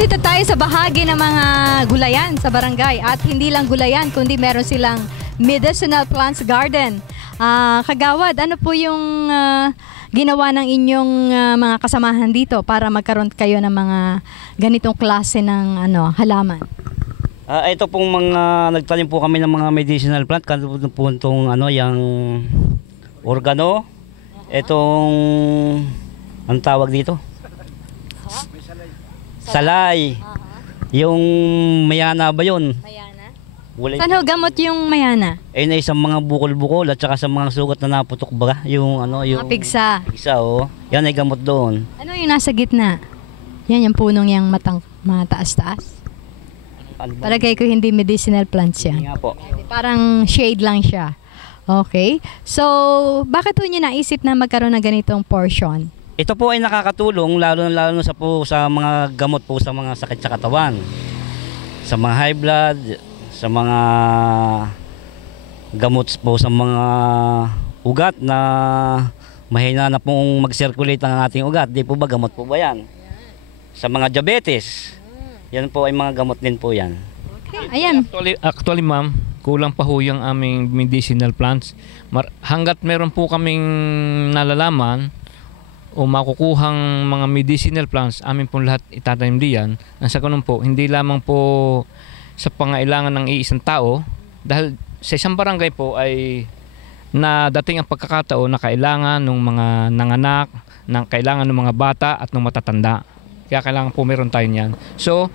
Nandito tayo sa bahagi ng mga gulayan sa barangay at hindi lang gulayan kundi meron silang medicinal plants garden. Kagawad, ano po yung ginawa ng inyong mga kasamahan dito para magkaroon kayo ng mga ganitong klase ng halaman? Ito pong mga nagtanim po kami ng mga medicinal plant, katulad po itong yung organo, itong ang tawag dito? Salay. Yung mayana ba yun? Mayana? Saan ho gamot yung mayana? Ayun ay sa mga bukol-bukol at saka sa mga sugat na naputok ba? Yung yung mga pigsa. Pigsa, oh. Yan ay gamot doon. Ano yung nasa gitna? Yan yung punong yung mataas-taas? Palagay ko hindi medicinal plants yan. Nga po. Parang shade lang siya. Okay. So, bakit po nyo naisip na magkaroon ng ganitong portion? Ito po ay nakakatulong lalo sa mga gamot po sa mga sakit sa katawan. Sa mga high blood, sa mga gamot po sa mga ugat na mahina na pong mag-circulate ang ating ugat. Di po ba gamot po ba yan? Sa mga diabetes, yan po ay mga gamot din po yan. Okay. Ayan. Actually ma'am, kulang pa ho yung aming medicinal plants. Hanggat meron po kaming nalalaman o makukuhang mga medicinal plants, amin pong lahat itatanim diyan. Nasa ganun po, hindi lamang po sa pangailangan ng iisang tao, dahil sa isang barangay po ay dating ang pagkakataon na kailangan ng mga nanganak, kailangan ng mga bata at ng matatanda. Kaya kailangan po meron tayo niyan. So,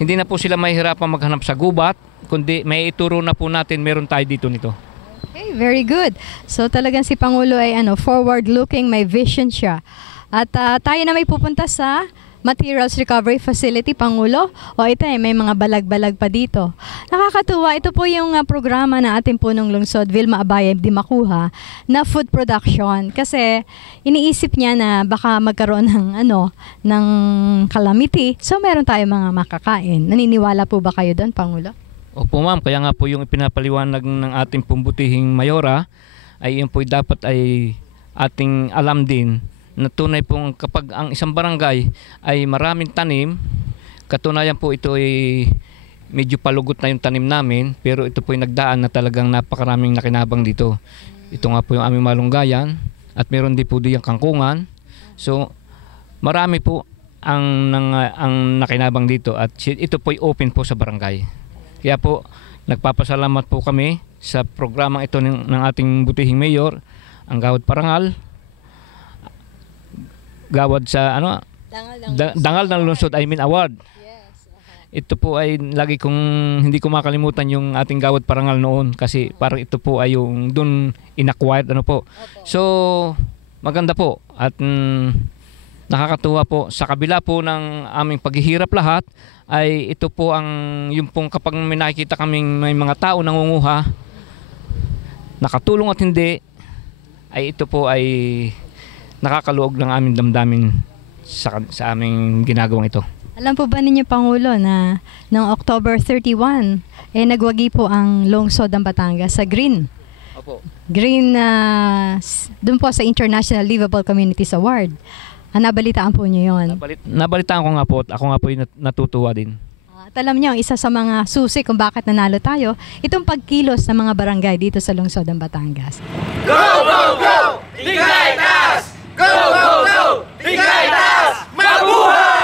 hindi na po sila mahihirapan maghanap sa gubat, kundi may ituro na po natin meron tayo dito nito. Okay, very good. So talagang si Pangulo ay forward looking, may vision siya. At tayo na may pupunta sa Materials Recovery Facility, Pangulo. O ito may mga balag-balag pa dito. Nakakatuwa, ito po yung programa na ating punong lungsod, Vilma Abaya di Makuha, na food production. Kasi iniisip niya na baka magkaroon ng calamity. So meron tayo mga makakain. Naniniwala po ba kayo doon, Pangulo? Opo ma'am, kaya nga po yung ipinapaliwanag ng ating pumbutihing mayora ay yun po dapat ay ating alam din na tunay pong kapag ang isang barangay ay maraming tanim, katunayan po ito ay medyo palugot na yung tanim namin, pero ito po ay nagdaan na talagang napakaraming nakinabang dito. Ito nga po yung aming malunggayan at meron din po diyang kangkungan. So marami po ang nakinabang dito at ito po ay open po sa barangay. Kaya po, nagpapasalamat po kami sa programang ito ng ating butihing mayor, ang Gawad Parangal, Gawad sa Dangal ng Lungsod, Award. Yes, Ito po ay lagi kong hindi ko makalimutan yung ating Gawad Parangal noon kasi parang ito po ay yung doon inacquired po. So, maganda po at nakakatuwa po sa kabila po ng aming paghihirap lahat ay ito po yung pong kapag may nakikita kaming may mga tao nangunguha nakatulong at hindi ay ito po ay nakakaluog ng aming damdamin sa aming ginagawang ito. Alam po ba ninyo, Pangulo, na noong October 31 nagwagi po ang lungsod ng Batangas sa Green. Opo. Green doon po sa International Livable Communities Award. Nabalitaan po niyo yun? Nabalitaan ko nga po at ako nga po yung natutuwa din. At alam niyo, isa sa mga susi kung bakit nanalo tayo, itong pagkilos ng mga barangay dito sa lungsod ng Batangas. Go, go, go! Tingay taas! Go, go, go! Tingay taas! Mabuhay!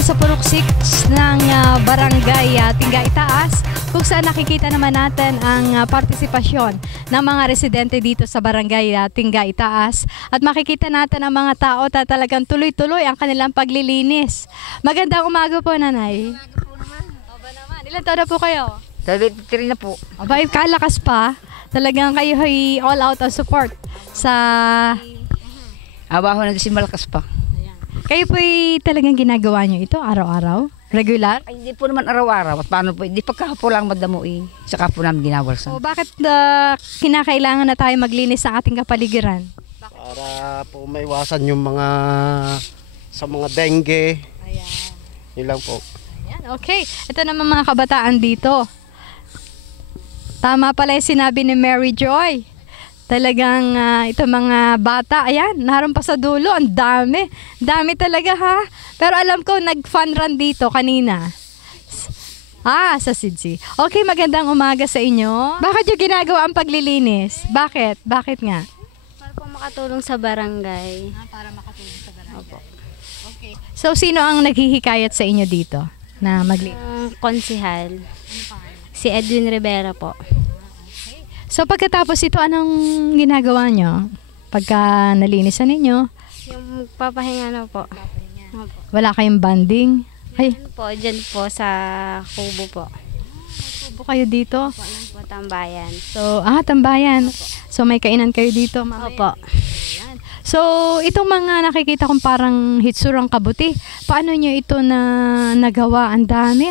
Sa Purok 6 ng Barangay Tingga Itaas, kung saan nakikita naman natin ang partisipasyon ng mga residente dito sa Barangay Tingga Itaas at makikita natin ang mga tao na talagang tuloy-tuloy ang kanilang paglilinis. Magandang umaga po, Nanay. Umaga po naman. Aba naman, ilan taon na po kayo? 73 na po. Aba, kalakas pa. Talagang kayo ay all out of support sa... Abaho na si malakas pa. Kayo po'y talagang ginagawa nyo ito araw-araw? Regular? Ay, hindi po naman araw-araw. Paano po? Hindi pagkahapo lang madamo eh. Saka po namin ginawalsan. So bakit kinakailangan na tayo maglinis sa ating kapaligiran? Para po maiwasan yung mga sa mga dengue. Ayan. Yun lang po. Ayan, okay. Ito naman mga kabataan dito. Tama pala yung sinabi ni Mary Joy. Talagang ito mga bata, ayan, naroon pa sa dulo, ang dami. Dami talaga ha. Pero alam ko, nag-fun run dito kanina. Sa Sidsi. Okay, magandang umaga sa inyo. Bakit yung ginagawa ang paglilinis? Bakit? Bakit nga? Para po makatulong sa barangay. Para makatulong sa barangay. Opo. Okay. So, sino ang naghihikayat sa inyo dito na maglinis? Ang konsihal. Si Edwin Rivera po. So, pagkatapos ito, anong ginagawa nyo? Pagka nalinisan ninyo, Yung papahinga na po. Opo. wala kayong banding? Ay, Dyan po sa kubo po. tubo kayo dito. Po, yan po tambayan. So, tambayan. So, may kainan kayo dito, mamaya. Opo. So, itong mga nakikita kong parang hitsurang kabuti, paano nyo ito nagawa? Ang dami,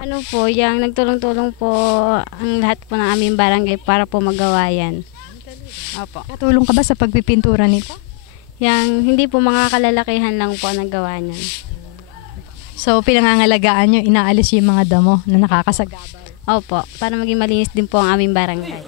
Ano po, yung nagtulong-tulong po ang lahat po ng aming barangay para po magawa yan. Opo. Katulong ka ba sa pagpipintura nito? Yang hindi po mga kalalakihan lang po ang nagawa niyan. So, pinangangalagaan nyo, inaalis yung mga damo na nakakasagabal. Opo, para maging malinis din po ang aming barangay.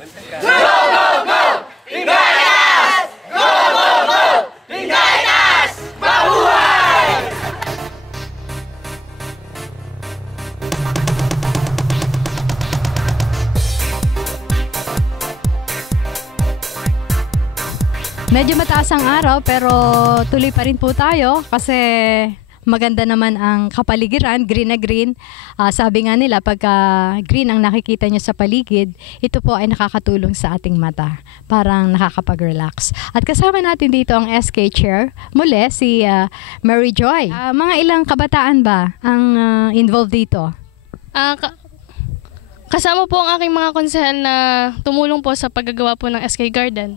Medyo mataas ang araw pero tuloy pa rin po tayo kasi maganda naman ang kapaligiran, green na green. Sabi nga nila pagka green ang nakikita nyo sa paligid, ito po ay nakakatulong sa ating mata. Parang nakakapag-relax. At kasama natin dito ang SK Chair, muli si Mary Joy. Mga ilang kabataan ba ang involved dito? Kasama po ang aking mga konsehal na tumulong po sa paggagawa po ng SK Garden.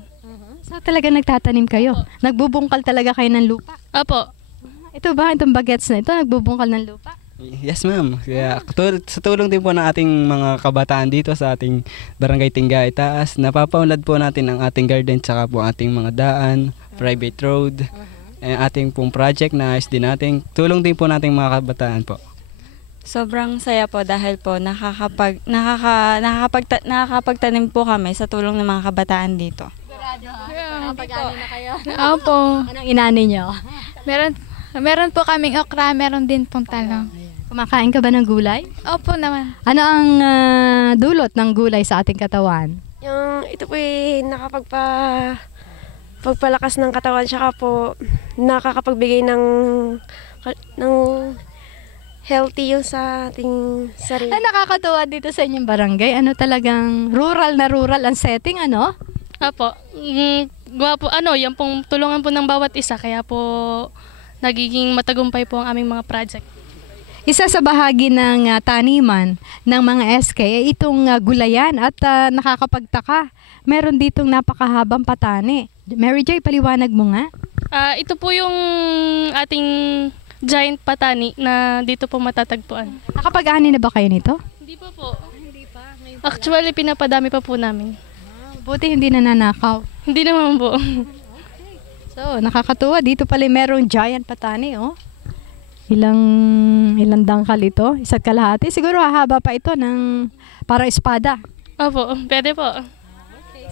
So talaga nagtatanim kayo? Nagbubungkal talaga kayo ng lupa? Apo, Ito ba, itong bagets na ito, nagbubungkal ng lupa? Yes ma'am. Kaya sa tulong din po ng ating mga kabataan dito sa ating Barangay Tingga Itaas, napapaunlad po natin ang ating garden tsaka po ating mga daan, private road, ating pong project na ayos din natin. Tulong din po nating mga kabataan po. Sobrang saya po dahil po nakakapagtanim po kami sa tulong ng mga kabataan dito. Nakapag-ani na kayo? Opo. Anong inani nyo? Meron po kaming okra, meron din pong talong. Kumakain ka ba ng gulay? Opo naman. Ano ang dulot ng gulay sa ating katawan? Ito po pagpalakas ng katawan, tsaka po nakakapagbigay ng healthy yung sa ating sarili. Nakakatuwa dito sa inyong barangay. Ano talagang rural ang setting, ano? Opo. Gwapo, yan pong tulungan po ng bawat isa, kaya po nagiging matagumpay po ang aming mga project. Isa sa bahagi ng taniman ng mga SK ay itong gulayan at nakakapagtaka. Meron ditong napakahabang patani. Mary Joy, paliwanag mo nga. Ito po yung ating giant patani na dito po matatagpuan. Nakapag-ani na ba kayo nito? Hindi pa po. Actually, pinapadami pa po namin. Buti hindi nananakaw. Hindi naman po. So, nakakatuwa. Dito pala merong giant patani, oh. Ilang dangkal ito? Isa't kalahati? Siguro hahaba pa ito ng parang espada. Opo, pwede po.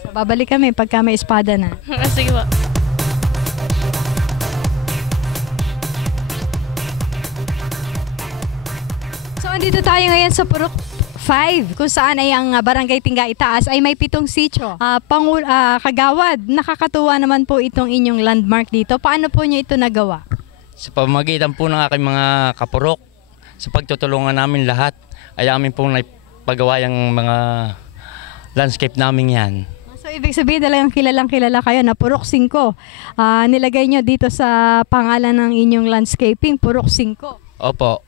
So, babalik kami pagka may espada na. Sige po. So, andito tayo ngayon sa Purok 5, kung saan ay ang Barangay Tingga Itaas ay may 7 sitio. Kagawad, nakakatuwa naman po itong inyong landmark dito. Paano po nyo ito nagawa? Sa pamamagitan po ng aking mga kapurok, sa pagtutulungan namin lahat, ay amin pong naipagawa yung mga landscape namin yan. So, ibig sabihin talagang kilalang-kilala kayo na Purok 5. Nilagay nyo dito sa pangalan ng inyong landscaping, Purok 5. Opo.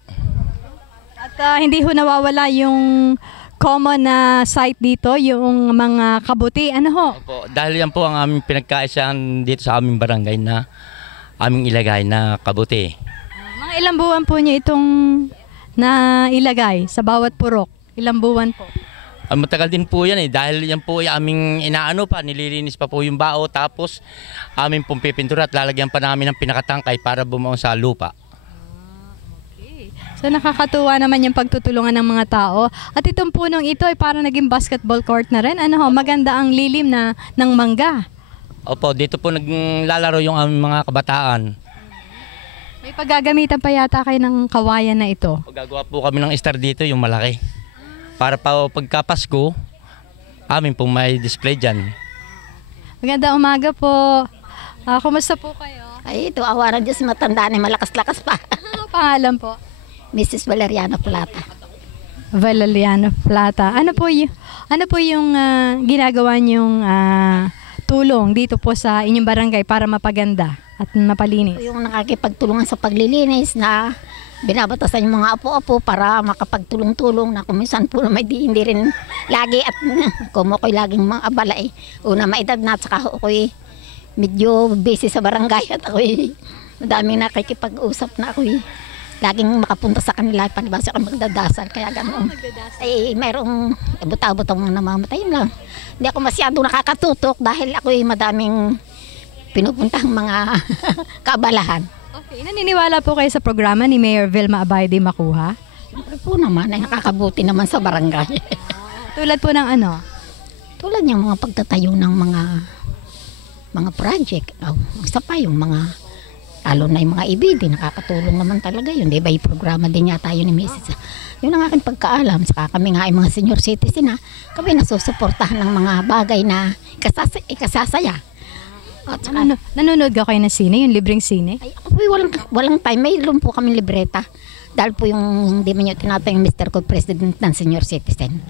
At hindi ho nawawala yung common na site dito, yung mga kabuti. Ano ho? Opo. Dahil yan po ang aming pinagkaisahan dito sa aming barangay na aming ilagay na kabuti. Mga ilang buwan po nyo itong na ilagay sa bawat purok? Ilang buwan po? Matagal din po yan dahil yan po ay aming inaano pa, nililinis pa po yung bao tapos aming pong pipintura at lalagyan pa namin ng pinakatangkay para bumuo sa lupa. So nakakatuwa naman yung pagtutulungan ng mga tao. At itong punong ito ay parang naging basketball court na rin. Ano ho, maganda ang lilim ng mangga. Opo, dito po naglalaro yung aming mga kabataan. May paggagamitan pa yata kayo ng kawayan na ito. Gagawa po kami ng star dito, yung malaki. Para pa pagkapasko, amin pong may display dyan. Maganda umaga po. Kumusta po kayo? Ay, ito awaran Diyos matanda na malakas-lakas pa. Ano pangalan po? Mrs. Valeriano Plata. Valeriano Plata. Ano po yung ginagawa niyong tulong dito po sa inyong barangay para mapaganda at mapalinis? Yung nakakipagtulungan sa paglilinis na binabatasan yung mga apo-apo para makapagtulong-tulong na kuminsan po na hindi rin lagi at kung ako'y laging mga abala una maedad na at saka ako'y medyo busy sa barangay at ako'y madaming nakikipag-usap na ako'y laging makapunta sa kanila, panibasa ka magdadasal, kaya ganoon. Ay, mayroong buta-butang mga namamatay lang. Hindi ako masyado nakakatutok dahil ako'y madaming pinupuntang mga kaabalahan. Okay, naniniwala po kayo sa programa ni Mayor Vilma Abayde Makuha? Siyempre po naman, ay nakakabuti naman sa barangay. Tulad po ng ano? Tulad ng mga pagtatayo ng mga project. Isa pa yung mga lalo na yung mga EBD, nakakatulong naman talaga yun. Diba yung programa din yata yun ni Mrs. Yun ang aking pagkaalam. Saka kami nga ay mga senior citizen kami nasusuportahan ng mga bagay na ikasasaya. At saka, nanonood ka kayo ng sine, yung libreng sine? Ay, ako walang time. May po kami libreta. Dahil po yung hindi man yung tinatayong Mr. Co. President ng senior citizen.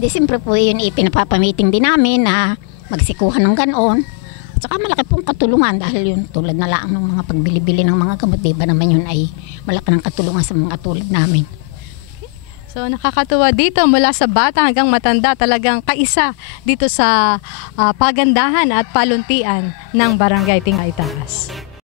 Di siyempre po yun pinapapamiting din namin na magsikuhan ng ganoon. Saka malaki pong katulungan dahil yun tulad na lang ng mga pagbili-bili ng mga gamot, diba naman yun ay malaki ng katulungan sa mga tulad namin. So nakakatuwa dito mula sa bata hanggang matanda, talagang kaisa dito sa pagandahan at paluntian ng Barangay Tingay Taas.